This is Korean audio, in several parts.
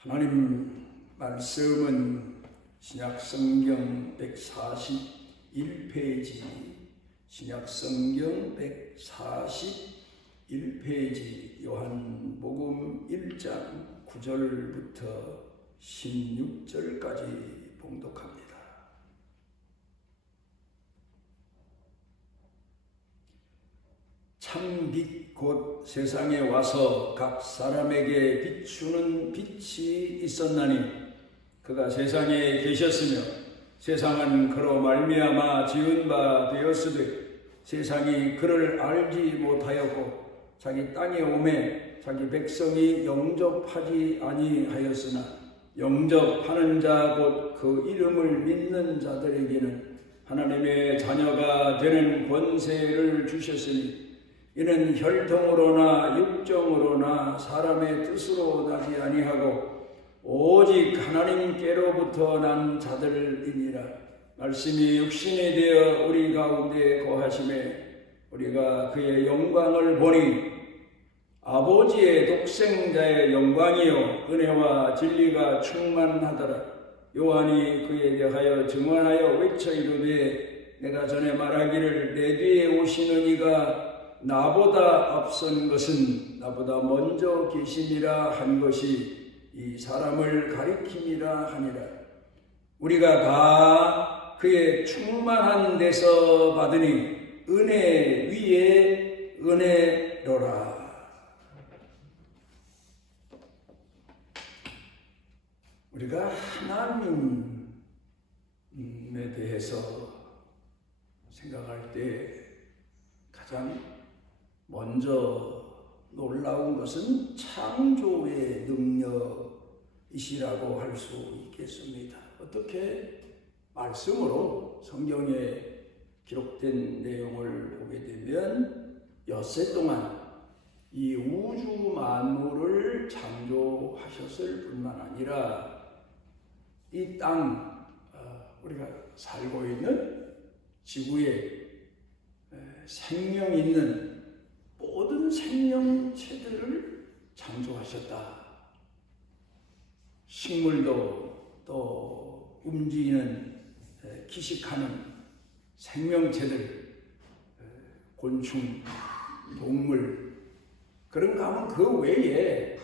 하나님 말씀은 신약성경 141페이지, 신약성경 141페이지 요한복음 1장 9절부터 16절까지 봉독합니다. 참빛 곧 세상에 와서 각 사람에게 비추는 빛이 있었나니 그가 세상에 계셨으며 세상은 그로 말미암아 지은 바 되었으되 세상이 그를 알지 못하였고 자기 땅에 오매 자기 백성이 영접하지 아니하였으나 영접하는 자 곧 그 이름을 믿는 자들에게는 하나님의 자녀가 되는 권세를 주셨으니 이는 혈통으로나 육정으로나 사람의 뜻으로 나지 아니하고 오직 하나님께로부터 난 자들이니라. 말씀이 육신이 되어 우리 가운데 거하심에 우리가 그의 영광을 보니 아버지의 독생자의 영광이요 은혜와 진리가 충만하더라. 요한이 그에 대하여 증언하여 외쳐 이르되 내가 전에 말하기를 내 뒤에 오시는 이가 나보다 앞선 것은 나보다 먼저 계심이라 한 것이 이 사람을 가리킴이라 하니라. 우리가 다 그의 충만한 데서 받으니 은혜 위에 은혜로라. 우리가 하나님에 대해서 생각할 때 가장 먼저 놀라운 것은 창조의 능력이시라고 할 수 있겠습니다. 어떻게 말씀으로 성경에 기록된 내용을 보게 되면 엿새 동안 이 우주 만물을 창조하셨을 뿐만 아니라 이 땅, 우리가 살고 있는 지구에 생명 있는 모든 생명체들을 창조하셨다. 식물도 또 움직이는 기식하는 생명체들, 곤충, 동물, 그런가 하면 그 외에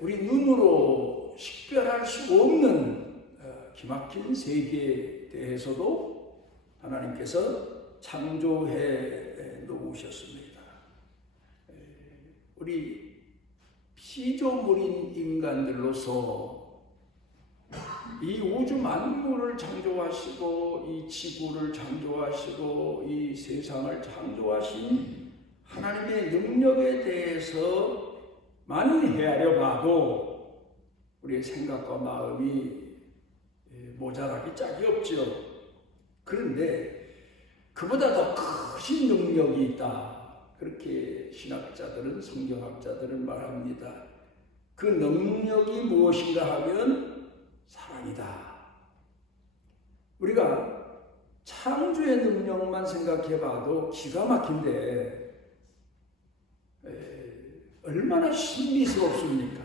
우리 눈으로 식별할 수 없는 기막힌 세계에 대해서도 하나님께서 창조해 놓으셨습니다. 우리 피조물인 인간들로서 이 우주 만물을 창조하시고 이 지구를 창조하시고 이 세상을 창조하신 하나님의 능력에 대해서만 헤아려 봐도 우리의 생각과 마음이 모자라기 짝이 없죠. 그런데 그보다 더 크신 능력이 있다. 그렇게 신학자들은, 성경학자들은 말합니다. 그 능력이 무엇인가 하면 사랑이다. 우리가 창조의 능력만 생각해 봐도 기가 막힌데 얼마나 신비스럽습니까?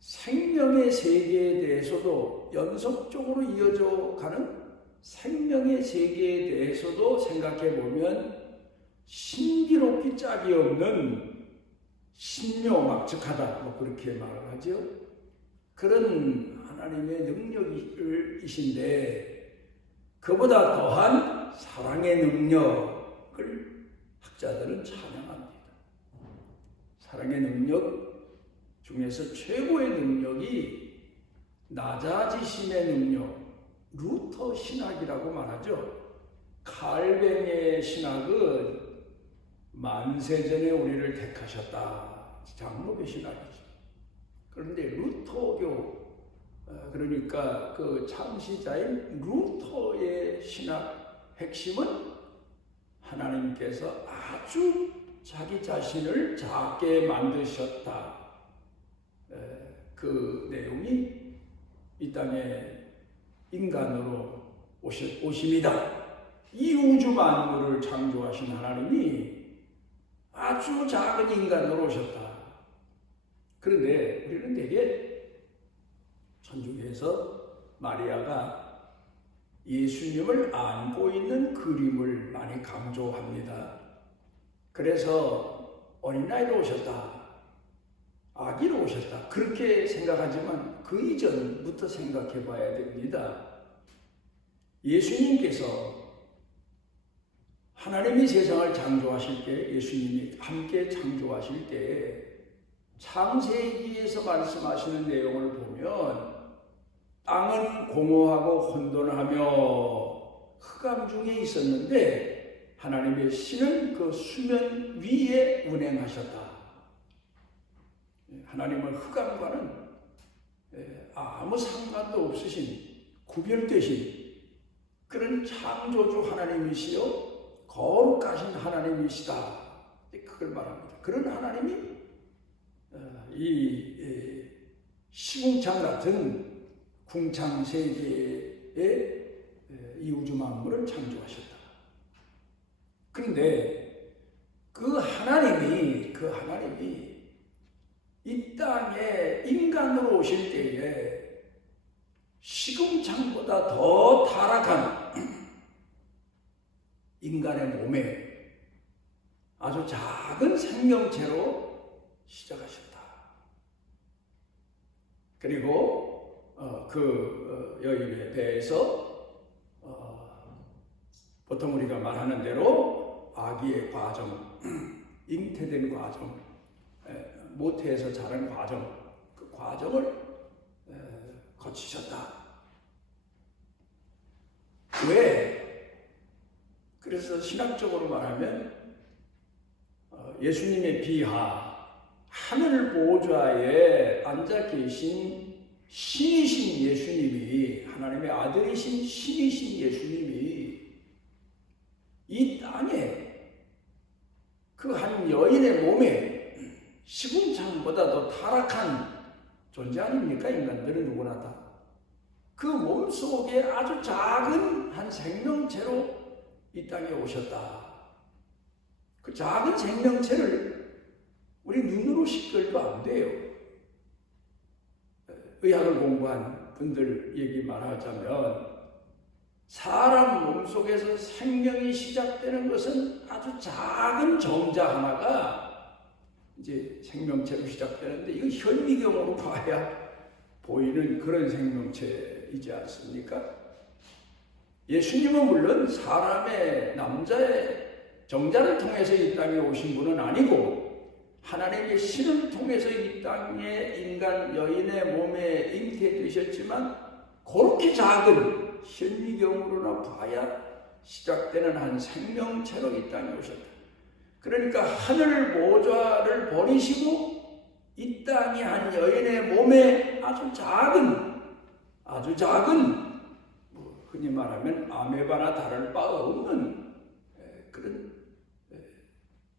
생명의 세계에 대해서도 연속적으로 이어져 가는 생명의 세계에 대해서도 생각해 보면 신기롭기 짝이 없는 신묘막측하다, 뭐 그렇게 말을 하죠. 그런 하나님의 능력이신데 그보다 더한 사랑의 능력을 학자들은 찬양합니다. 사랑의 능력 중에서 최고의 능력이 낮아지심의 능력, 루터 신학이라고 말하죠. 칼뱅의 신학은 만세전에 우리를 택하셨다. 장로교 신학이죠. 그런데 루터교, 그러니까 그 창시자인 루터의 신학 핵심은 하나님께서 아주 자기 자신을 작게 만드셨다. 그 내용이 이 땅에 인간으로 오십니다. 이 우주 만물을 창조하신 하나님이 아주 작은 인간으로 오셨다. 그런데 우리는 되게 천주교에서 마리아가 예수님을 안고 있는 그림을 많이 강조합니다. 그래서 어린아이로 오셨다, 아기로 오셨다, 그렇게 생각하지만 그 이전부터 생각해 봐야 됩니다. 예수님께서 하나님이 세상을 창조하실 때, 예수님이 함께 창조하실 때 창세기에서 말씀하시는 내용을 보면 땅은 공허하고 혼돈하며 흑암 중에 있었는데 하나님의 신은 그 수면 위에 운행하셨다. 하나님은 흑암과는 아무 상관도 없으신, 구별되신 그런 창조주 하나님이시요 거룩하신 하나님이시다. 그걸 말합니다. 그런 하나님이 이 시궁창 같은 궁창 세계의 이 우주 만물을 창조하셨다. 그런데 그 하나님이 이 땅에 인간으로 오실 때에 시궁창보다 더 타락한 인간의 몸에 아주 작은 생명체로 시작하셨다. 그리고 여인의 배에서 보통 우리가 말하는 대로 아기의 과정, 잉태된 과정, 모태에서 자란 과정, 그 과정을 거치셨다. 왜? 그래서 신학적으로 말하면 예수님의 비하, 하늘 보좌에 앉아 계신 신이신 예수님이, 하나님의 아들이신 신이신 예수님이 이 땅에 그 한 여인의 몸에 시궁창보다 더 타락한 존재 아닙니까? 인간들은 누구나 다. 그 몸속에 아주 작은 한 생명체로 이 땅에 오셨다. 그 작은 생명체를 우리 눈으로 시끌도 안 돼요. 의학을 공부한 분들 얘기 말하자면 사람 몸속에서 생명이 시작되는 것은 아주 작은 정자 하나가 이제 생명체로 시작되는데, 이거 현미경으로 봐야 보이는 그런 생명체이지 않습니까? 예수님은 물론 사람의, 남자의 정자를 통해서 이 땅에 오신 분은 아니고 하나님의 신을 통해서 이 땅에 인간 여인의 몸에 잉태되셨지만 그렇게 작은 현미경으로나 봐야 시작되는 한 생명체로 이 땅에 오셨다. 그러니까 하늘 보좌를 버리시고 이 땅의 한 여인의 몸에 아주 작은 흔히 말하면 아메바나 다를 바 없는 그런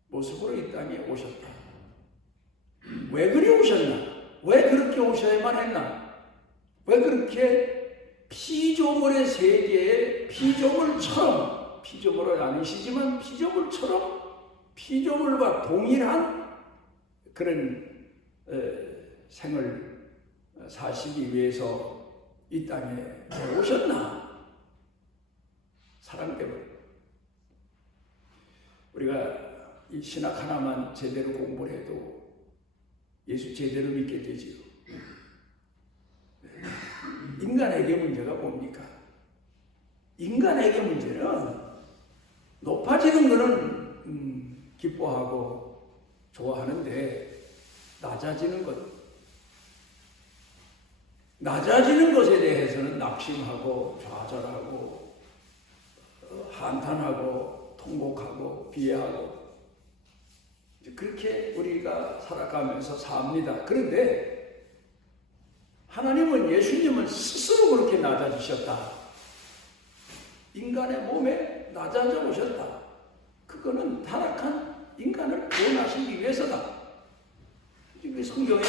모습으로 이 땅에 오셨다. 왜 그리 오셨나? 왜 그렇게 오셔야만 했나? 왜 그렇게 피조물의 세계에 피조물처럼, 피조물은 아니시지만 피조물처럼 피조물과 동일한 그런 생을 사시기 위해서 이 땅에 오셨나? 사랑 때문에. 우리가 이 신학 하나만 제대로 공부를 해도 예수 제대로 믿게 되지요. 인간에게 문제가 뭡니까? 인간에게 문제는 높아지는 것은 기뻐하고 좋아하는데 낮아지는 것에 대해서는 낙심하고 좌절하고 한탄하고 통곡하고 비애하고 그렇게 우리가 살아가면서 삽니다. 그런데 하나님은, 예수님은 스스로 그렇게 낮아지셨다. 인간의 몸에 낮아져 오셨다. 그거는 타락한 인간을 구원하시기 위해서다. 이게 성경의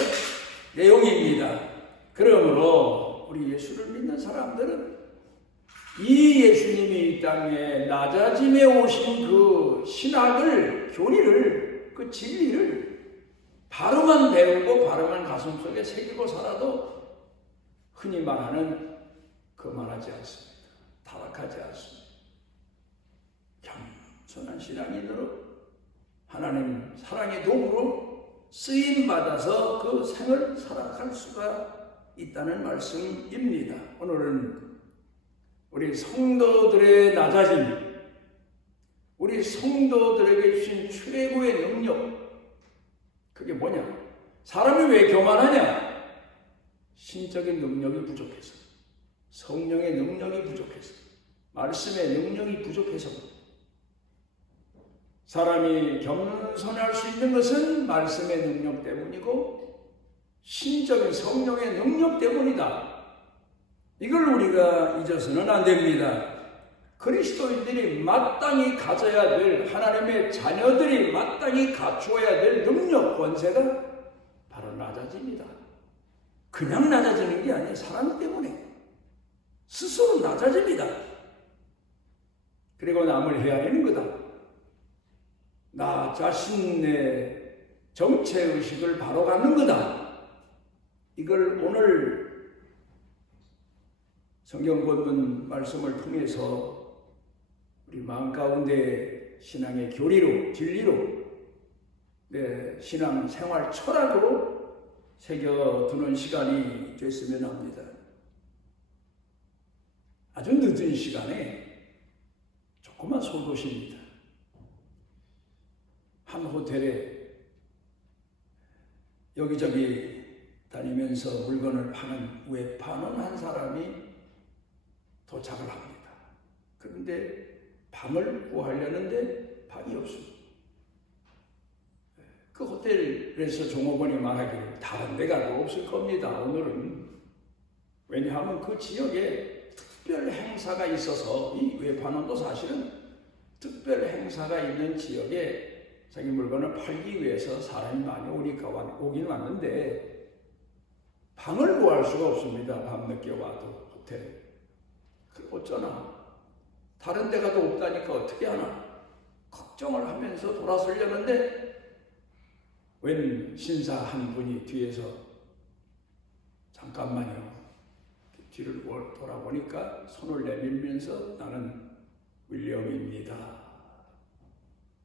내용입니다. 그러므로 우리 예수를 믿는 사람들은 이 예수님이 이 땅에 낮아짐에 오신 그 신학을, 교리를, 그 진리를 바로만 배우고 바로만 가슴속에 새기고 살아도 흔히 말하는 거만하지 않습니다. 타락하지 않습니다. 겸손한 신앙인으로 하나님 사랑의 도구로 쓰임받아서 그 생을 살아갈 수가 있다는 말씀입니다. 오늘은 우리 성도들의 낮아짐, 우리 성도들에게 주신 최고의 능력, 그게 뭐냐? 사람이 왜 교만하냐? 신적인 능력이 부족해서, 성령의 능력이 부족해서, 말씀의 능력이 부족해서. 사람이 겸손할 수 있는 것은 말씀의 능력 때문이고 신적인 성령의 능력 때문이다. 이걸 우리가 잊어서는 안 됩니다. 그리스도인들이 마땅히 가져야 될, 하나님의 자녀들이 마땅히 갖추어야 될 능력, 권세가 바로 낮아집니다. 그냥 낮아지는 게 아니에요. 사람 때문에 스스로 낮아집니다. 그리고 남을 헤아리는 거다. 나 자신의 정체의식을 바로 갖는 거다. 이걸 오늘 성경 본문 말씀을 통해서 우리 마음 가운데 신앙의 교리로, 진리로, 신앙 생활 철학으로 새겨두는 시간이 됐으면 합니다. 아주 늦은 시간에 조그만 소도시입니다. 한 호텔에 여기저기 다니면서 물건을 파는 외파는 한 사람이 도착을 합니다. 그런데 방을 구하려는데 방이 없습니다. 그 호텔에서 종업원이 말하기를 다른 데 가도 없을 겁니다. 오늘은. 왜냐하면 그 지역에 특별 행사가 있어서, 이 외판원도 사실은 특별 행사가 있는 지역에 자기 물건을 팔기 위해서 사람이 많이 오니까 오긴 왔는데 방을 구할 수가 없습니다. 밤늦게 와도 호텔에. 어쩌나 다른 데 가도 없다니까 어떻게 하나 걱정을 하면서 돌아서려는데 웬 신사 한 분이 뒤에서 잠깐만요. 뒤를 돌아보니까 손을 내밀면서 나는 윌리엄입니다.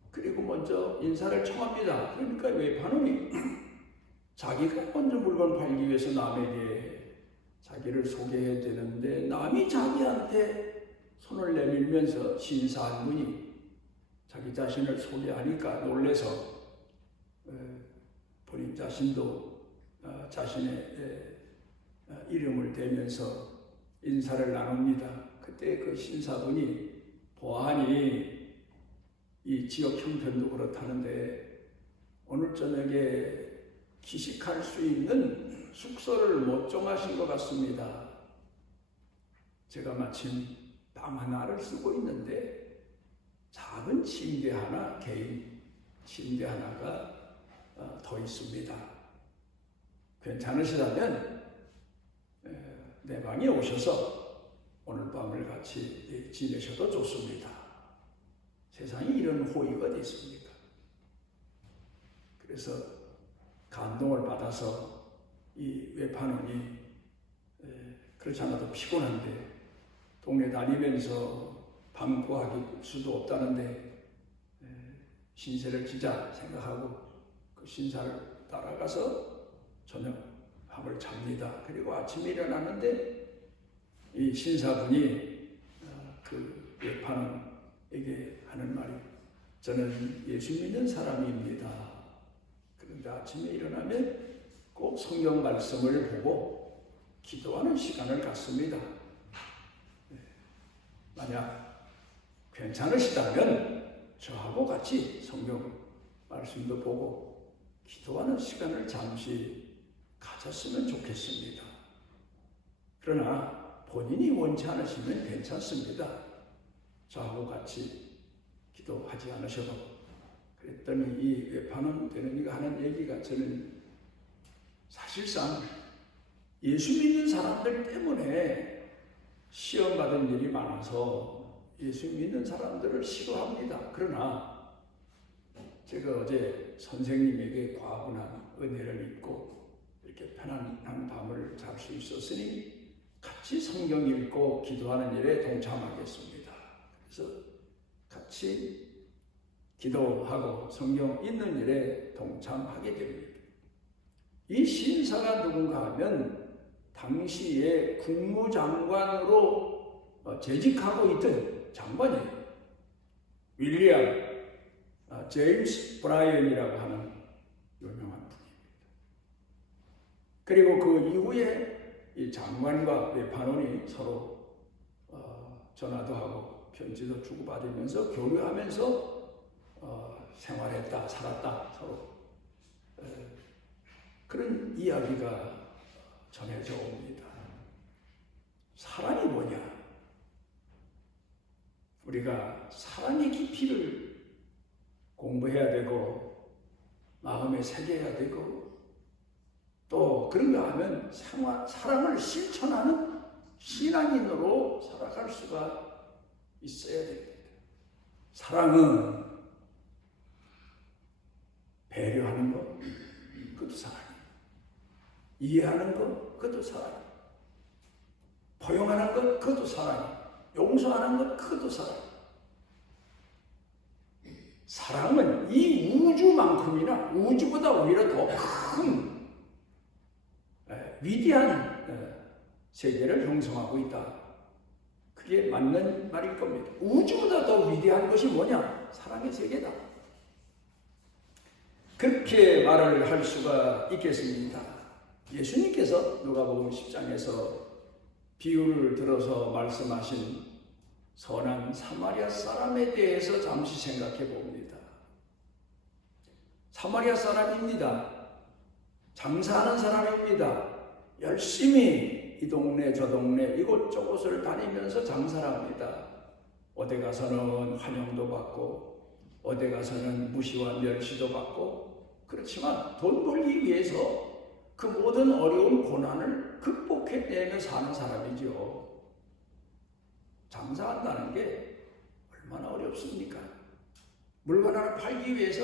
그리고 먼저 인사를 청합니다. 그러니까 외판원이 자기가 먼저 물건 팔기 위해서 남에게 자기를 소개해야 되는데 남이 자기한테 손을 내밀면서 신사 한 분이 자기 자신을 소개하니까 놀래서 본인 자신도 자신의 이름을 대면서 인사를 나눕니다. 그때 그 신사분이 보아하니 이 지역 형편도 그렇다는데 오늘 저녁에 기식할 수 있는 숙소를 못 정하신 것 같습니다. 제가 마침 방 하나를 쓰고 있는데 작은 침대 하나, 개인 침대 하나가 더 있습니다. 괜찮으시다면 내 방에 오셔서 오늘 밤을 같이 지내셔도 좋습니다. 세상에 이런 호의가 어디 있습니까? 그래서 감동을 받아서 이 외판원이 그렇지 않아도 피곤한데 동네 다니면서 방 구하기 수도 없다는데 신세를 지자 생각하고 그 신사를 따라가서 저녁 밥을 잡니다. 그리고 아침에 일어났는데 이 신사분이 그 외판원에게 하는 말이 저는 예수 믿는 사람입니다. 그런데 아침에 일어나면 꼭 성경 말씀을 보고 기도하는 시간을 갖습니다. 만약 괜찮으시다면 저하고 같이 성경 말씀도 보고 기도하는 시간을 잠시 가졌으면 좋겠습니다. 그러나 본인이 원치 않으시면 괜찮습니다. 저하고 같이 기도하지 않으셔도. 그랬더니 이 외판원 되는 이가 하는 얘기가 저는 사실상 예수 믿는 사람들 때문에 시험받은 일이 많아서 예수 믿는 사람들을 싫어합니다. 그러나 제가 어제 선생님에게 과분한 은혜를 입고 이렇게 편안한 밤을 잘 수 있었으니 같이 성경 읽고 기도하는 일에 동참하겠습니다. 그래서 같이 기도하고 성경 읽는 일에 동참하게 됩니다. 이 신사가 누군가 하면 당시에 국무장관으로 재직하고 있던 장관이에요. 윌리엄 제임스 브라이언이라고 하는 유명한 분입니다. 그리고 그 이후에 이 장관과 반원이 서로 전화도 하고 편지도 주고받으면서 교류하면서 생활했다, 살았다, 서로 그런 이야기가 전해져 옵니다. 사랑이 뭐냐? 우리가 사랑의 깊이를 공부해야 되고 마음에 새겨야 되고 또 그런가 하면 사랑을 실천하는 신앙인으로 살아갈 수가 있어야 됩니다. 사랑은 배려하는 것, 그것도 사랑이에요. 이해하는 것, 그것도 사랑이에요. 포용하는 것, 그것도 사랑이에요. 용서하는 것, 그것도 사랑이에요. 사랑은 이 우주만큼이나 우주보다 오히려 더 큰 위대한 세계를 형성하고 있다. 그게 맞는 말일 겁니다. 우주보다 더 위대한 것이 뭐냐? 사랑의 세계다. 그렇게 말을 할 수가 있겠습니다. 예수님께서 누가복음 10장에서 비유를 들어서 말씀하신 선한 사마리아 사람에 대해서 잠시 생각해 봅니다. 사마리아 사람입니다. 장사하는 사람입니다. 열심히 이 동네 저 동네 이곳저곳을 다니면서 장사를 합니다. 어디 가서는 환영도 받고 어디 가서는 무시와 멸시도 받고 그렇지만 돈 벌기 위해서 그 모든 어려운 고난을 극복해내며 사는 사람이죠. 장사한다는 게 얼마나 어렵습니까? 물건 하나 팔기 위해서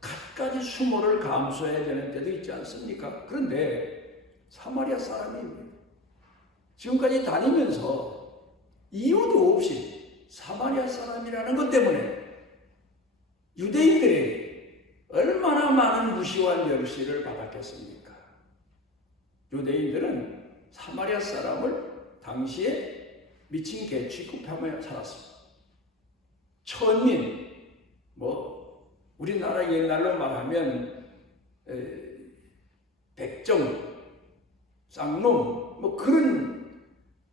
갖가지 수모를 감수해야 되는 때도 있지 않습니까? 그런데 사마리아 사람이 지금까지 다니면서 이유도 없이 사마리아 사람이라는 것 때문에 유대인들에게 얼마나 많은 무시와 멸시를 받았겠습니까? 유대인들은 사마리아 사람을 당시에 미친 개 취급하며 살았습니다. 천민, 우리나라 옛날로 말하면 백정, 쌍놈, 그런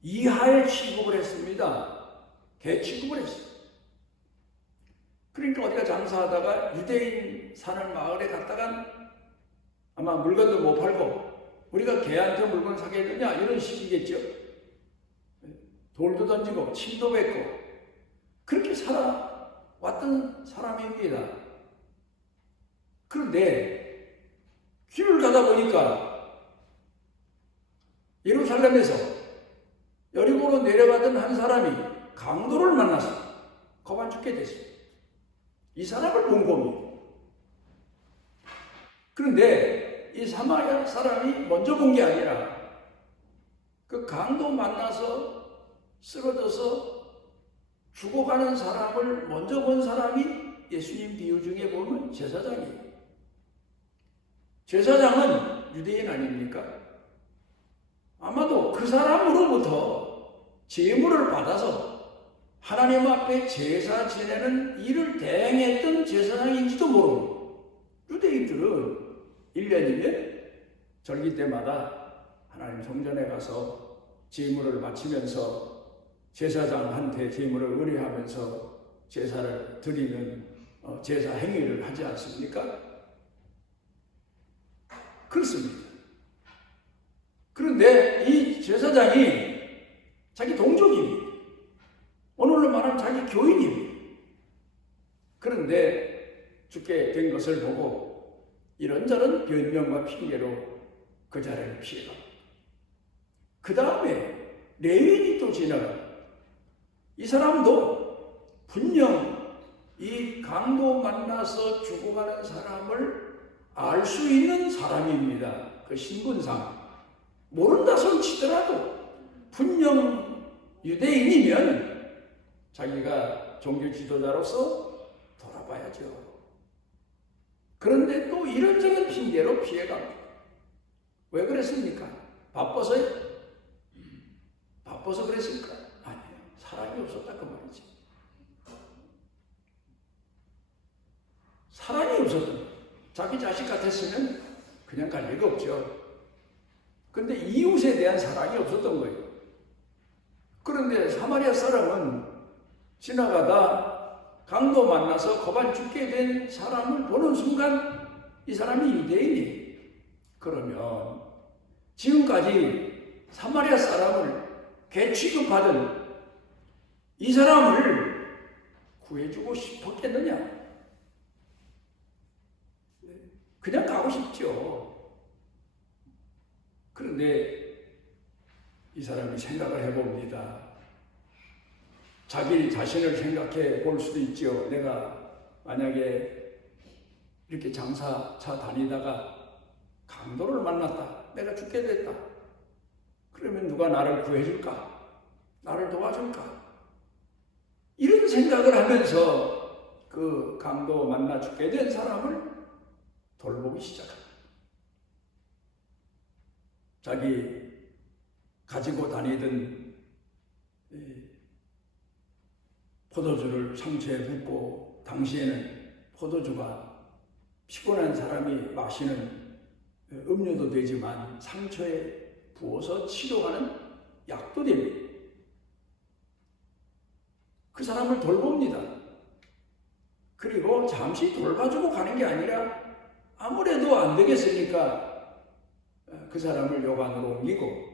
이하의 취급을 했습니다. 개 취급을 했어요. 그러니까 어디가 장사하다가 유대인 사는 마을에 갔다간 아마 물건도 못 팔고 우리가 개한테 물건 사겠느냐 이런 식이겠죠. 돌도 던지고 침도 뱉고 그렇게 살아왔던 사람입니다. 그런데 길을 가다 보니까 예루살렘에서 여리고로 내려가던 한 사람이 강도를 만나서 거반 죽게 됐습니다. 이 사람을 본 겁니다. 그런데 이 사마리아 사람이 먼저 본 게 아니라 그 강도 만나서 쓰러져서 죽어가는 사람을 먼저 본 사람이 예수님 비유 중에 보면 제사장이에요. 제사장은 유대인 아닙니까? 아마도 그 사람으로부터 제물을 받아서 하나님 앞에 제사 지내는 일을 대행했던 제사장인지도 모르고 유대인들은 1년이면 절기 때마다 하나님 성전에 가서 제물을 바치면서 제사장한테 제물을 의뢰하면서 제사를 드리는 제사 행위를 하지 않습니까? 그렇습니다. 그런데 이 제사장이 자기 동족입니다. 오늘로 말하면 자기 교인입니다. 그런데 죽게 된 것을 보고 이런저런 변명과 핑계로 그 자리를 피해갑니다. 그 다음에 레위인이 또 지나갑니다. 이 사람도 분명 이 강도 만나서 죽어가는 사람을 알 수 있는 사람입니다. 그 신분상 모른다 손 치더라도 분명 유대인이면 자기가 종교 지도자로서 돌아봐야죠. 그런데 또 이런저런 핑계로 피해갑니다. 왜 그랬습니까? 바빠서요? 바빠서 그랬을까? 아니에요. 사랑이 없었다 그 말이지. 사랑이 없었던, 자기 자식 같았으면 그냥 갈 리가 없죠. 근데 이웃에 대한 사랑이 없었던 거예요. 그런데 사마리아 사람은 지나가다 강도 만나서 거반 죽게 된 사람을 보는 순간 이 사람이 유대인이에요. 그러면 지금까지 사마리아 사람을 개 취급하던 이 사람을 구해주고 싶었겠느냐? 그냥 가고 싶죠. 그런데 이 사람이 생각을 해봅니다. 자기 자신을 생각해 볼 수도 있죠. 내가 만약에 이렇게 장사차 다니다가 강도를 만났다. 내가 죽게 됐다. 그러면 누가 나를 구해줄까? 나를 도와줄까? 이런 생각을 하면서 그 강도 만나 죽게 된 사람을 돌보기 시작합니다. 자기 가지고 다니던 포도주를 상처에 붓고, 당시에는 포도주가 피곤한 사람이 마시는 음료도 되지만 상처에 부어서 치료하는 약도 됩니다. 그 사람을 돌봅니다. 그리고 잠시 돌봐주고 가는 게 아니라 아무래도 안 되겠으니까 그 사람을 요관으로 옮기고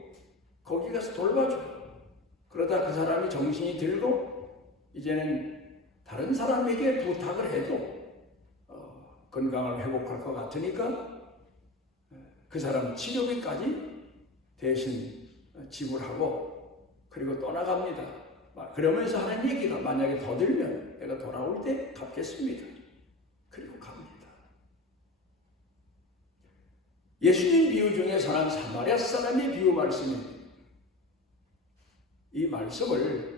거기 가서 돌봐줘요. 그러다 그 사람이 정신이 들고 이제는 다른 사람에게 부탁을 해도 건강을 회복할 것 같으니까 그 사람 치료비까지 대신 지불하고 그리고 떠나갑니다. 그러면서 하는 얘기가 만약에 더 들면 내가 돌아올 때 갚겠습니다. 그리고 갑니다. 예수님 비유 중에서는 사마리아 사람의 비유 말씀입니다. 이 말씀을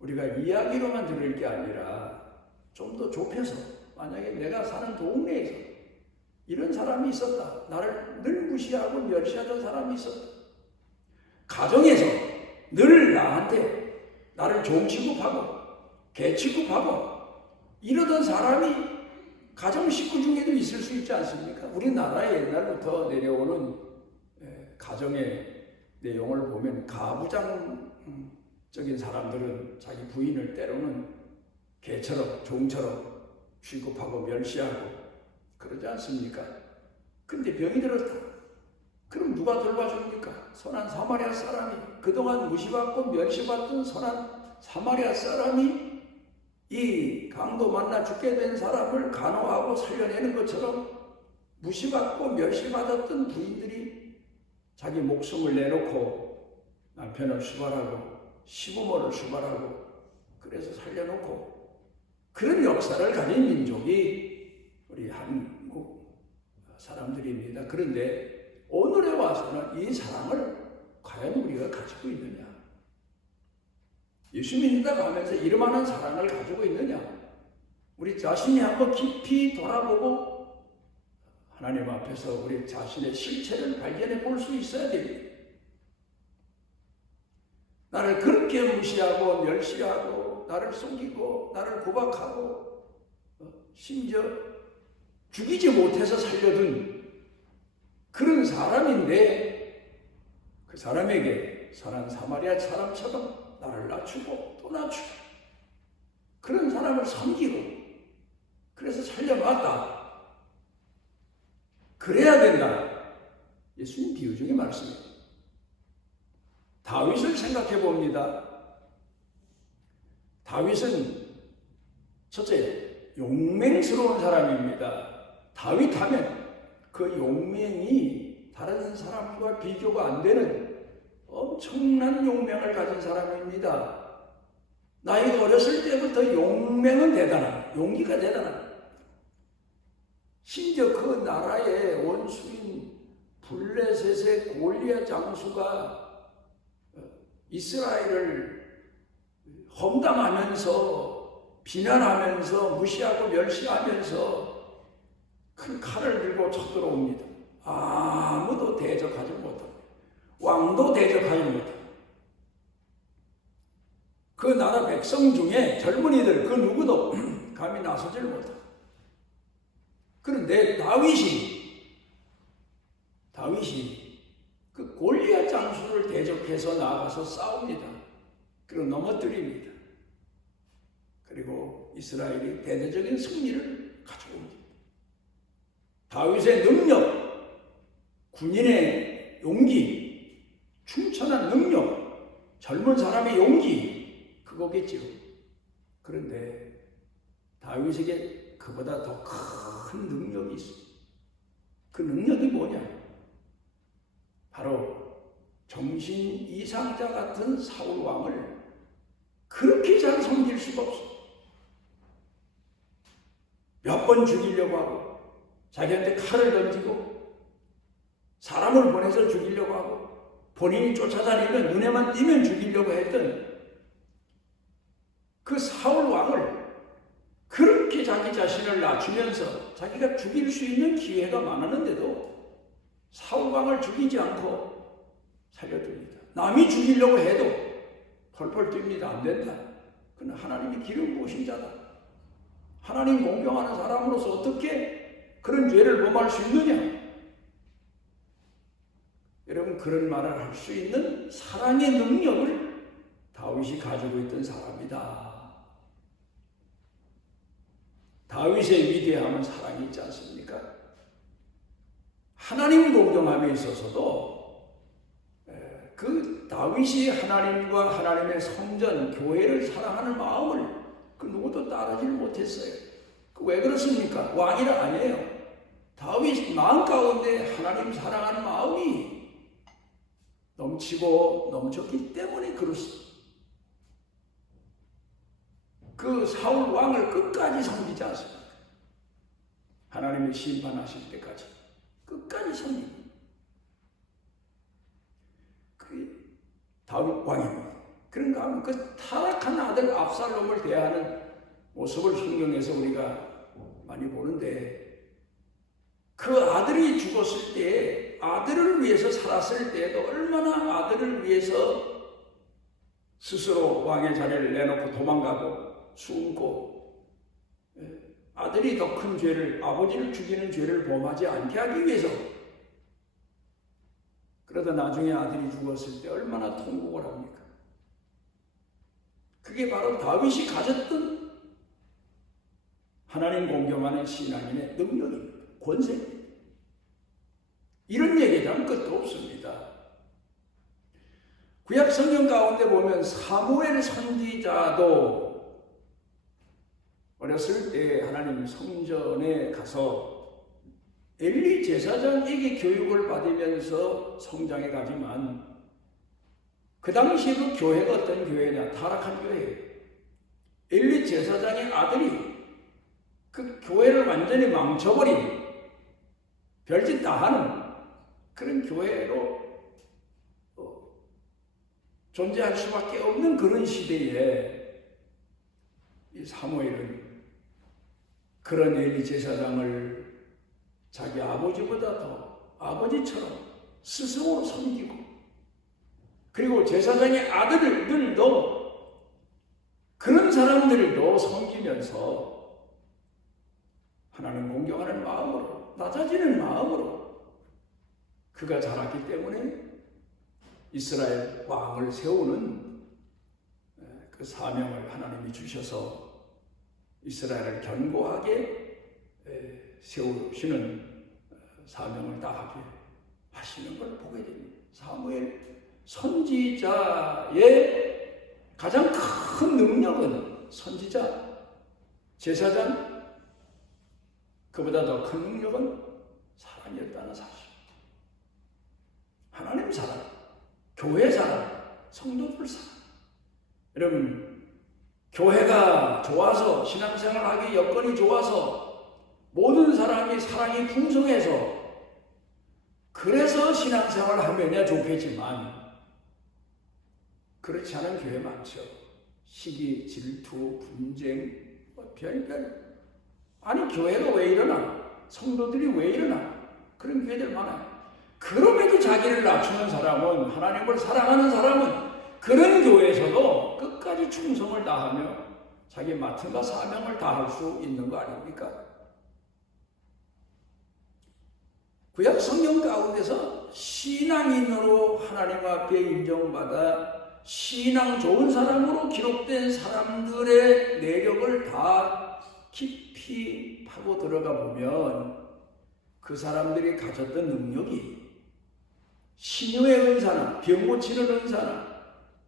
우리가 이야기로만 들을 게 아니라 좀 더 좁혀서, 만약에 내가 사는 동네에서 이런 사람이 있었다. 나를 늘 무시하고 멸시하던 사람이 있었다. 가정에서 늘 나한테 나를 종 취급하고 개 취급하고 이러던 사람이 가정 식구 중에도 있을 수 있지 않습니까? 우리나라에 옛날부터 내려오는 가정의 내용을 보면 가부장적인 사람들은 자기 부인을 때로는 개처럼 종처럼 취급하고 멸시하고 그러지 않습니까? 근데 병이 들었다. 그럼 누가 돌봐줍니까? 선한 사마리아 사람이, 그동안 무시받고 멸시받던 선한 사마리아 사람이 이 강도 만나 죽게 된 사람을 간호하고 살려내는 것처럼 무시받고 멸시받았던 부인들이 자기 목숨을 내놓고 남편을 수발하고 시부모를 수발하고 그래서 살려놓고, 그런 역사를 가진 민족이 우리 한국 사람들입니다. 그런데 오늘에 와서는 이 사랑을 과연 우리가 가지고 있느냐? 예수 믿는다고 하면서 이러한 사랑을 가지고 있느냐? 우리 자신이 한번 깊이 돌아보고 하나님 앞에서 우리 자신의 실체를 발견해 볼 수 있어야 됩니다. 나를 그렇게 무시하고 멸시하고 나를 속이고 나를 구박하고 심지어 죽이지 못해서 살려둔 그런 사람인데, 그 사람에게 선한 사마리아 사람처럼 나를 낮추고 또 낮추고 그런 사람을 섬기고 그래서 살려놨다. 그래야 된다. 예수님 비유 중에 말씀입니다. 다윗을 생각해 봅니다. 다윗은 첫째, 용맹스러운 사람입니다. 다윗 하면 그 용맹이 다른 사람과 비교가 안 되는 엄청난 용맹을 가진 사람입니다. 나이가 어렸을 때부터 용맹은 대단한, 용기가 대단한, 심지어 그 나라의 원수인 블레셋의 골리앗 장수가 이스라엘을 험담하면서 비난하면서 무시하고 멸시하면서 큰 칼을 들고 쳐들어옵니다. 아무도 대적하지 못합니다. 왕도 대적하지 못합니다. 그 나라 백성 중에 젊은이들 그 누구도 감히 나서질 못합니다. 그런데 다윗이 그 골리앗 장수를 대적해서 나가서 싸웁니다. 그리고 넘어뜨립니다. 그리고 이스라엘이 대대적인 승리를 가져옵니다. 다윗의 능력, 군인의 용기, 충천한 능력, 젊은 사람의 용기, 그거겠지요. 그런데 다윗에게 그보다 더 큰 능력이 있어요. 그 능력이 뭐냐? 바로 정신 이상자 같은 사울 왕을 그렇게 잘 섬길 수가 없어. 몇 번 죽이려고 하고, 자기한테 칼을 던지고, 사람을 보내서 죽이려고 하고, 본인이 쫓아다니면 눈에만 띄면 죽이려고 했던 그 사울 왕을 그렇게 자기 자신을 낮추면서 자기가 죽일 수 있는 기회가 많았는데도 사울 왕을 죽이지 않고 살려둡니다. 남이 죽이려고 해도 펄펄 뜁니다. 안 된다. 그는 하나님이 기름 부으신 자다. 하나님 공경하는 사람으로서 어떻게 그런 죄를 범할 수 있느냐? 여러분, 그런 말을 할 수 있는 사랑의 능력을 다윗이 가지고 있던 사람이다. 다윗의 위대함은 사랑이 있지 않습니까? 하나님 공경함에 있어서도 그 다윗이 하나님과 하나님의 성전, 교회를 사랑하는 마음을 그 누구도 따르지 못했어요. 왜 그렇습니까? 왕이라 아니에요. 다윗 마음 가운데 하나님 사랑하는 마음이 넘치고 넘쳤기 때문에 그렇습니다. 그 사울 왕을 끝까지 섬기지 않습니까? 하나님이 심판하실 때까지 끝까지 섬깁니다. 그 다윗 왕입니다. 그런가 하면 그 타락한 아들 압살롬을 대하는 모습을 성경에서 우리가 많이 보는데, 그 아들이 죽었을 때, 아들을 위해서 살았을 때에도 얼마나 아들을 위해서 스스로 왕의 자리를 내놓고 도망가고 숨고, 아들이 더 큰 죄를, 아버지를 죽이는 죄를 범하지 않게 하기 위해서. 그러다 나중에 아들이 죽었을 때 얼마나 통곡을 합니까? 그게 바로 다윗이 가졌던 하나님 공경하는 신앙인의 능력입니다. 권세입니다. 이런 얘기는 끝도 없습니다. 구약 성경 가운데 보면 사무엘 선지자도 어렸을 때 하나님 성전에 가서 엘리 제사장에게 교육을 받으면서 성장해 가지만, 그 당시에 그 교회가 어떤 교회냐? 타락한 교회예요. 엘리 제사장의 아들이 그 교회를 완전히 망쳐버린, 별짓 다 하는 그런 교회로 존재할 수밖에 없는 그런 시대에 이 사무엘은 그런 엘리 제사장을 자기 아버지보다 더 아버지처럼 스승으로 섬기고, 그리고 제사장의 아들들도 그런 사람들도 섬기면서 하나님 공경하는 마음으로, 낮아지는 마음으로 그가 자랐기 때문에 이스라엘 왕을 세우는 그 사명을 하나님이 주셔서 이스라엘을 견고하게 세우시는 사명을 다하게 하시는 걸 보게 됩니다. 사무엘 선지자의 가장 큰 능력은, 선지자, 제사장, 그보다 더 큰 능력은 사랑이었다는 사실. 하나님 사랑, 교회 사랑, 성도들 사랑. 여러분, 교회가 좋아서, 신앙생활하기 여건이 좋아서, 모든 사람이 사랑이 풍성해서 그래서 신앙생활을 하면야 좋겠지만, 그 그렇지 않은 교회 많죠. 시기, 질투, 분쟁, 별별. 아니 교회가 왜 일어나? 성도들이 왜 일어나? 그런 교회들 많아요. 그럼에도 자기를 낮추는 사람은, 하나님을 사랑하는 사람은 그런 교회에서도 끝까지 충성을 다하며 자기 맡은 바 사명을 다할 수 있는 거 아닙니까? 구약 성경 가운데서 신앙인으로 하나님 앞에 인정받아 신앙 좋은 사람으로 기록된 사람들의 내력을 다 깊이 파고 들어가 보면 그 사람들이 가졌던 능력이 신유의 은사나 병 고치는 은사나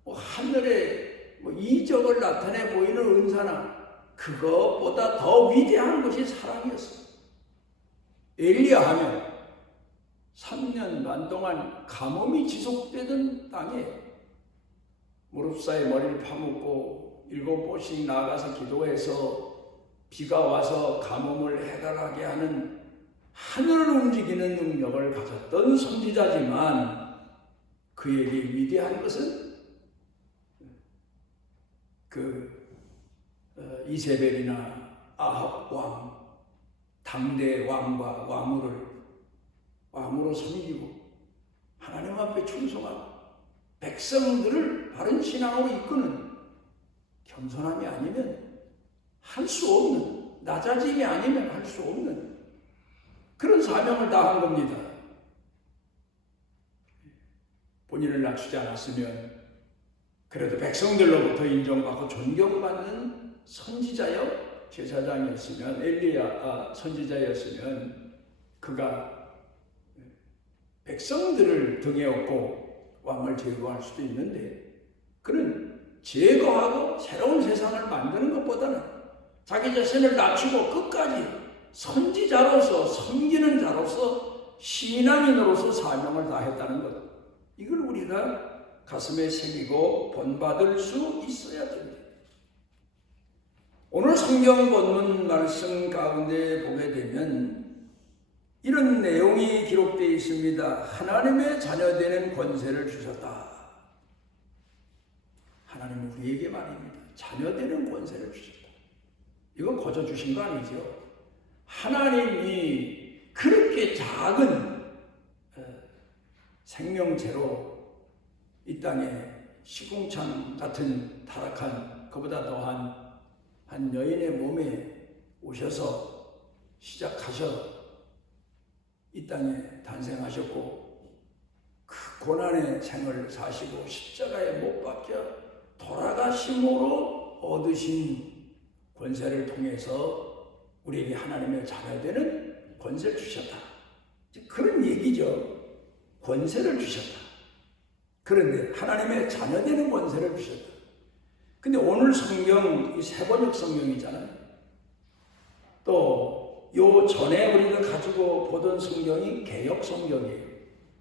하늘의 이적을 나타내 보이는 은사나 그것보다 더 위대한 것이 사랑이었어요. 엘리야 하면 3년 반 동안 가뭄이 지속되던 땅에 무릎 사이 머리를 파묻고 7번씩 나가서 기도해서 비가 와서 가뭄을 해결하게 하는 하늘을 움직이는 능력을 가졌던 선지자지만 그에게 위대한 것은 이세벨이나 아합 왕, 당대 왕과 왕으로 섬기고 하나님 앞에 충성하고 백성들을 바른 신앙으로 이끄는 겸손함이 아니면 할 수 없는, 낮아짐이 아니면 할 수 없는 그런 사명을 다한 겁니다. 본인을 낮추지 않았으면 그래도 백성들로부터 인정받고 존경받는 선지자여 제사장이었으면, 엘리야 선지자였으면 그가 백성들을 등에 업고 왕을 제거할 수도 있는데 그는 제거하고 새로운 세상을 만드는 것보다는 자기 자신을 낮추고 끝까지 선지자로서, 섬기는 자로서, 신앙인으로서 사명을 다했다는 것, 이걸 우리가 가슴에 새기고 본받을 수 있어야 됩니다. 오늘 성경 본문 말씀 가운데 보게 되면 이런 내용이 기록되어 있습니다. 하나님의 자녀되는 권세를 주셨다. 하나님은 우리에게 말입니다. 자녀되는 권세를 주셨다. 이건 거저 주신 거 아니죠. 하나님이 그렇게 작은 생명체로 이 땅에 시궁창 같은 타락한 그보다 더한 한 여인의 몸에 오셔서 시작하셔 이 땅에 탄생하셨고 그 고난의 생을 사시고 십자가에 못 박혀 돌아가심으로 얻으신 권세를 통해서 우리에게 하나님의 자녀되는 권세를 주셨다. 그런 얘기죠. 권세를 주셨다. 그런데 하나님의 자녀되는 권세를 주셨다. 근데 오늘 성경, 이 세번역 성경이잖아요. 또 요 전에 우리가 가지고 보던 성경이 개역 성경이에요.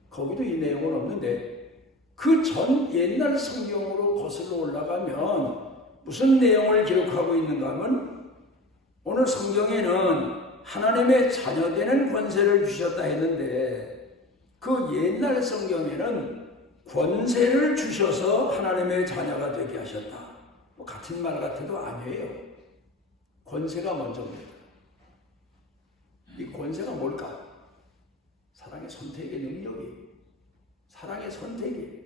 거기도 이 내용은 없는데 그 전 옛날 성경으로 거슬러 올라가면 무슨 내용을 기록하고 있는가 하면 오늘 성경에는 하나님의 자녀되는 권세를 주셨다 했는데 그 옛날 성경에는 권세를 주셔서 하나님의 자녀가 되게 하셨다. 뭐 같은 말 같아도 아니에요. 권세가 먼저입니다. 이 권세가 뭘까? 사랑의 선택의 능력이, 사랑의 선택이,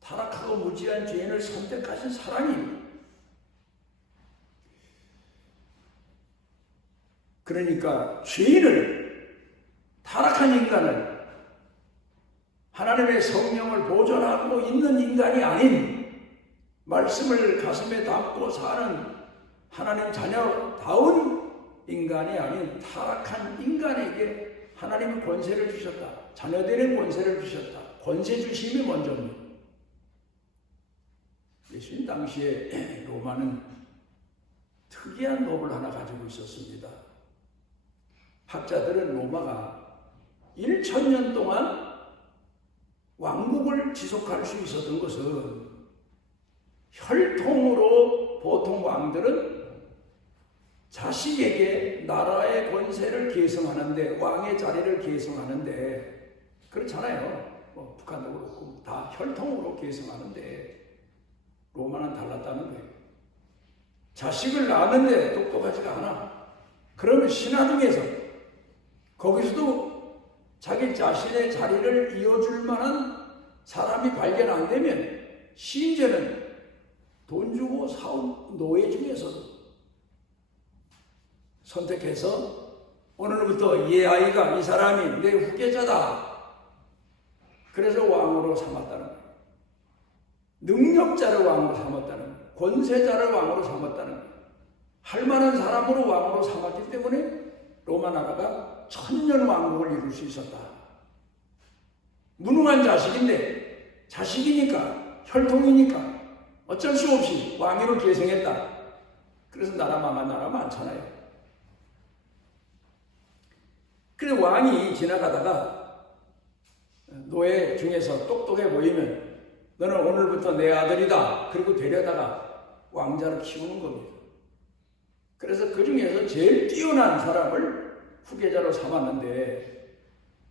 타락하고 무지한 죄인을 선택하신 사랑입니다. 그러니까 죄인을, 타락한 인간을 하나님의 성령을 보존하고 있는 인간이 아닌 말씀을 가슴에 담고 사는 하나님 자녀다운 인간이 아닌 타락한 인간에게 하나님의 권세를 주셨다. 자녀되는 권세를 주셨다. 권세 주심이 먼저입니다. 예수님 당시에 로마는 특이한 법을 하나 가지고 있었습니다. 학자들은 로마가 1000년 동안 왕국을 지속할 수 있었던 것은 혈통으로 보통 왕들은 자식에게 나라의 권세를 계승하는데, 왕의 자리를 계승하는데, 그렇잖아요. 북한도 그렇고 다 혈통으로 계승하는데 로마는 달랐다는 거예요. 자식을 낳았는데 똑똑하지가 않아. 그러면 신하 중에서 거기서도 자기 자신의 자리를 이어줄 만한 사람이 발견 안 되면 심지어는 돈 주고 사온 노예 중에서도 선택해서 오늘부터 이 아이가, 이 사람이 내 후계자다. 그래서 왕으로 삼았다는 거예요. 능력자를 왕으로 삼았다는 거예요. 권세자를 왕으로 삼았다는 거예요. 할 만한 사람으로 왕으로 삼았기 때문에 로마 나라가 천년 왕국을 이룰 수 있었다. 무능한 자식인데 자식이니까 혈통이니까 어쩔 수 없이 왕위로 계승했다. 그래서 나라 망한 나라 많잖아요. 그래 왕이 지나가다가 노예 중에서 똑똑해 보이면 너는 오늘부터 내 아들이다. 그리고 데려다가 왕자로 키우는 겁니다. 그래서 그 중에서 제일 뛰어난 사람을 후계자로 삼았는데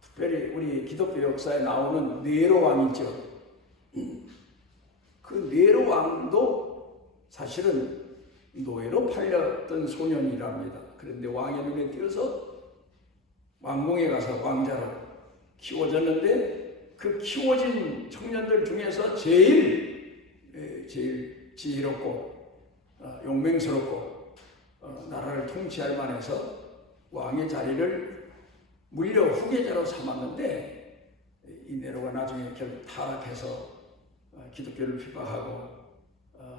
특별히 우리 기독교 역사에 나오는 네로 왕 있죠. 그 네로 왕도 사실은 노예로 팔렸던 소년이랍니다. 그런데 왕의 눈에 띄어서 왕궁에 가서 왕자로 키워졌는데 그 키워진 청년들 중에서 제일 지혜롭고 용맹스럽고 나라를 통치할 만해서 왕의 자리를 물려 후계자로 삼았는데 이 네로가 나중에 결국 타락해서 기독교를 비방하고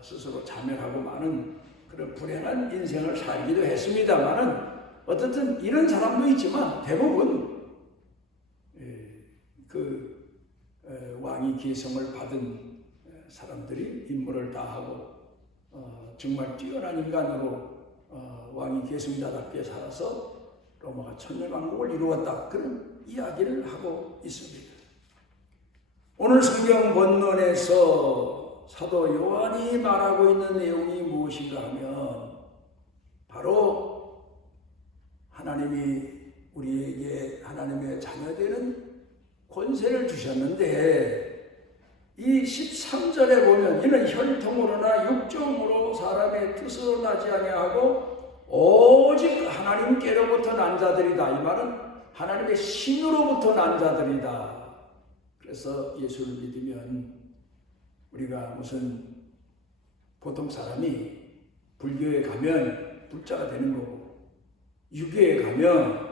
스스로 자멸하고 많은 그런 불행한 인생을 살기도 했습니다만은 어쨌든 이런 사람도 있지만 대부분 왕위 계승을 받은 사람들이 임무를 다하고 정말 뛰어난 인간으로 왕위 계승자답게 살아서 로마가 천년왕국을 이루었다. 그런 이야기를 하고 있습니다. 오늘 성경 본문에서 사도 요한이 말하고 있는 내용이 무엇인가 하면 바로 하나님이 우리에게 하나님의 자녀되는 권세를 주셨는데 이 13절에 보면 이는 혈통으로나 육정으로 사람의 뜻으로 나지 아니하고 오직 하나님께로부터 난 자들이다. 이 말은 하나님의 신으로부터 난 자들이다. 그래서 예수를 믿으면 우리가 무슨 보통 사람이 불교에 가면 불자가 되는 거고 유교에 가면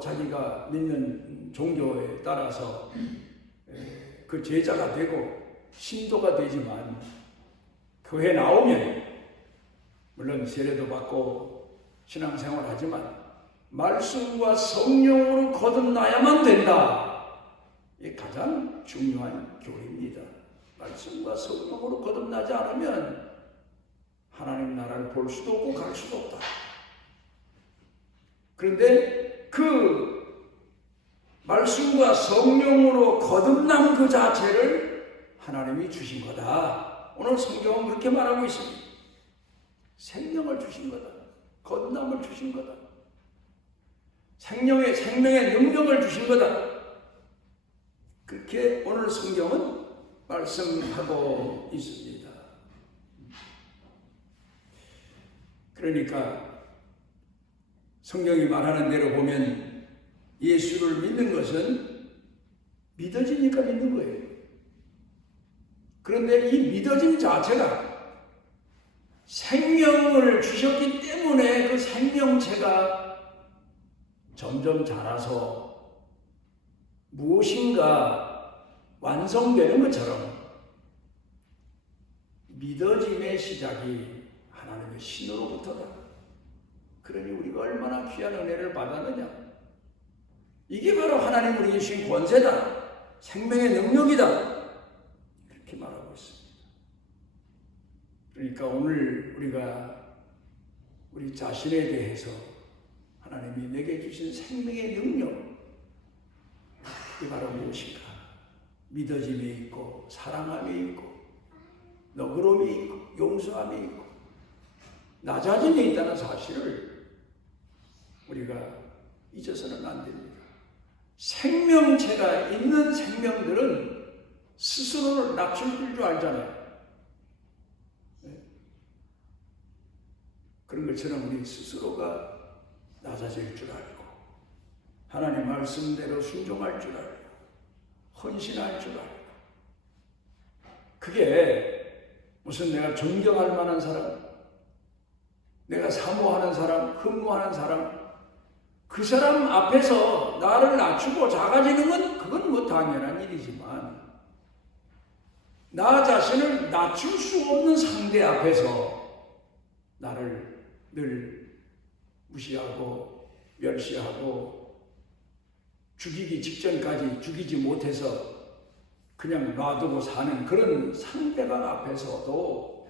자기가 믿는 종교에 따라서 그 제자가 되고 신도가 되지만 교회 나오면 물론 세례도 받고 신앙생활 하지만 말씀과 성령으로 거듭나야만 된다. 이게 가장 중요한 교리입니다. 말씀과 성령으로 거듭나지 않으면 하나님 나라를 볼 수도 없고 갈 수도 없다. 그런데 그 말씀과 성령으로 거듭남 그 자체를 하나님이 주신 거다. 오늘 성경은 그렇게 말하고 있습니다. 생명을 주신 거다. 거듭남을 주신 거다. 생명의 능력을 주신 거다. 그렇게 오늘 성경은 말씀하고 있습니다. 그러니까 성경이 말하는 대로 보면 예수를 믿는 것은 믿어지니까 믿는 거예요. 그런데 이 믿어짐 자체가 생명을 주셨기 때문에 그 생명체가 점점 자라서 무엇인가 완성되는 것처럼 믿어짐의 시작이 하나님의 신으로부터다. 그러니 우리가 얼마나 귀한 은혜를 받았느냐. 이게 바로 하나님 우리에게 주신 권세다. 생명의 능력이다. 그렇게 말하고 있습니다. 그러니까 오늘 우리가 우리 자신에 대해서 하나님이 내게 주신 생명의 능력, 이게 바로 무엇인가? 믿어짐이 있고 사랑함이 있고 너그러움이 있고 용서함이 있고 낮아짐이 있다는 사실을 우리가 잊어서는 안 됩니다. 생명체가 있는 생명들은 스스로를 낮출 줄 알잖아요. 그런 것처럼 우리 스스로가 낮아질 줄 알고 하나님 말씀대로 순종할 줄 알고 헌신할 줄 알고, 그게 무슨 내가 존경할 만한 사람, 내가 사모하는 사람, 흠모하는 사람, 그 사람 앞에서 나를 낮추고 작아지는 건 그건 뭐 당연한 일이지만, 나 자신을 낮출 수 없는 상대 앞에서 나를 늘 무시하고 멸시하고 죽이기 직전까지 죽이지 못해서 그냥 놔두고 사는 그런 상대방 앞에서도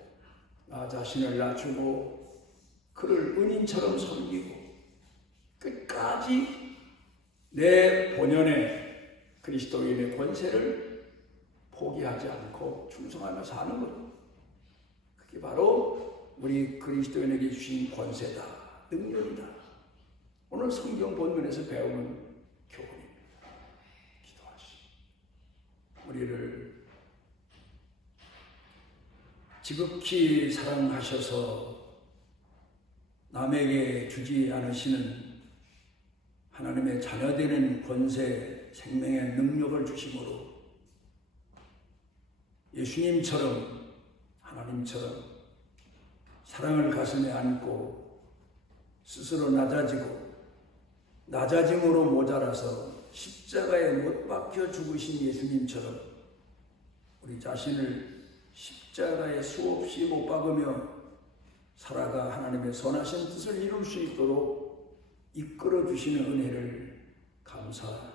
나 자신을 낮추고 그를 은인처럼 섬기고 끝까지 내 본연의 그리스도인의 권세를 포기하지 않고 충성하며 사는 것, 그게 바로 우리 그리스도인에게 주신 권세다, 능력이다. 오늘 성경 본문에서 배우는 교훈입니다. 기도하시. 우리를 지극히 사랑하셔서 남에게 주지 않으시는 하나님의 자녀되는 권세, 생명의 능력을 주심으로 예수님처럼, 하나님처럼 사랑을 가슴에 안고 스스로 낮아짐으로 모자라서 십자가에 못 박혀 죽으신 예수님처럼 우리 자신을 십자가에 수없이 못 박으며 살아가 하나님의 선하신 뜻을 이룰 수 있도록 이끌어 주시는 은혜를 감사드립니다.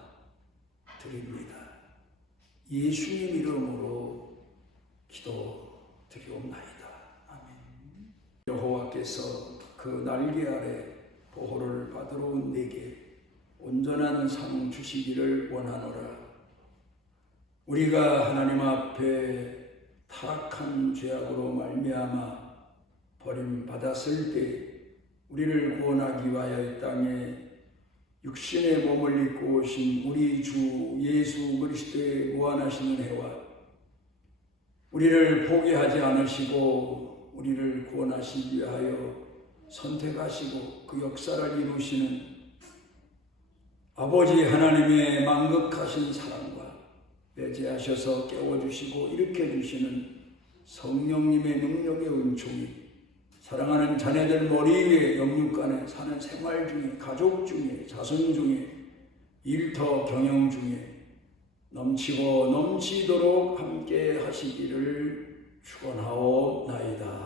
예수님 이름으로 기도드리옵나이다. 아멘. 여호와께서 그 날개 아래 보호를 받으러 온 내게 온전한 삶 주시기를 원하노라. 우리가 하나님 앞에 타락한 죄악으로 말미암아 버림받았을 때 우리를 구원하기 위하여 이 땅에 육신의 몸을 입고 오신 우리 주 예수 그리스도의 무한하신 은혜와 우리를 포기하지 않으시고 우리를 구원하시기 위하여 선택하시고 그 역사를 이루시는 아버지 하나님의 만극하신 사랑과 배제하셔서 깨워주시고 일으켜주시는 성령님의 능력의 은총이 사랑하는 자녀들 머리 위에 영육간에 사는 생활 중에, 가족 중에, 자손 중에, 일터 경영 중에 넘치고 넘치도록 함께 하시기를 축원하옵나이다.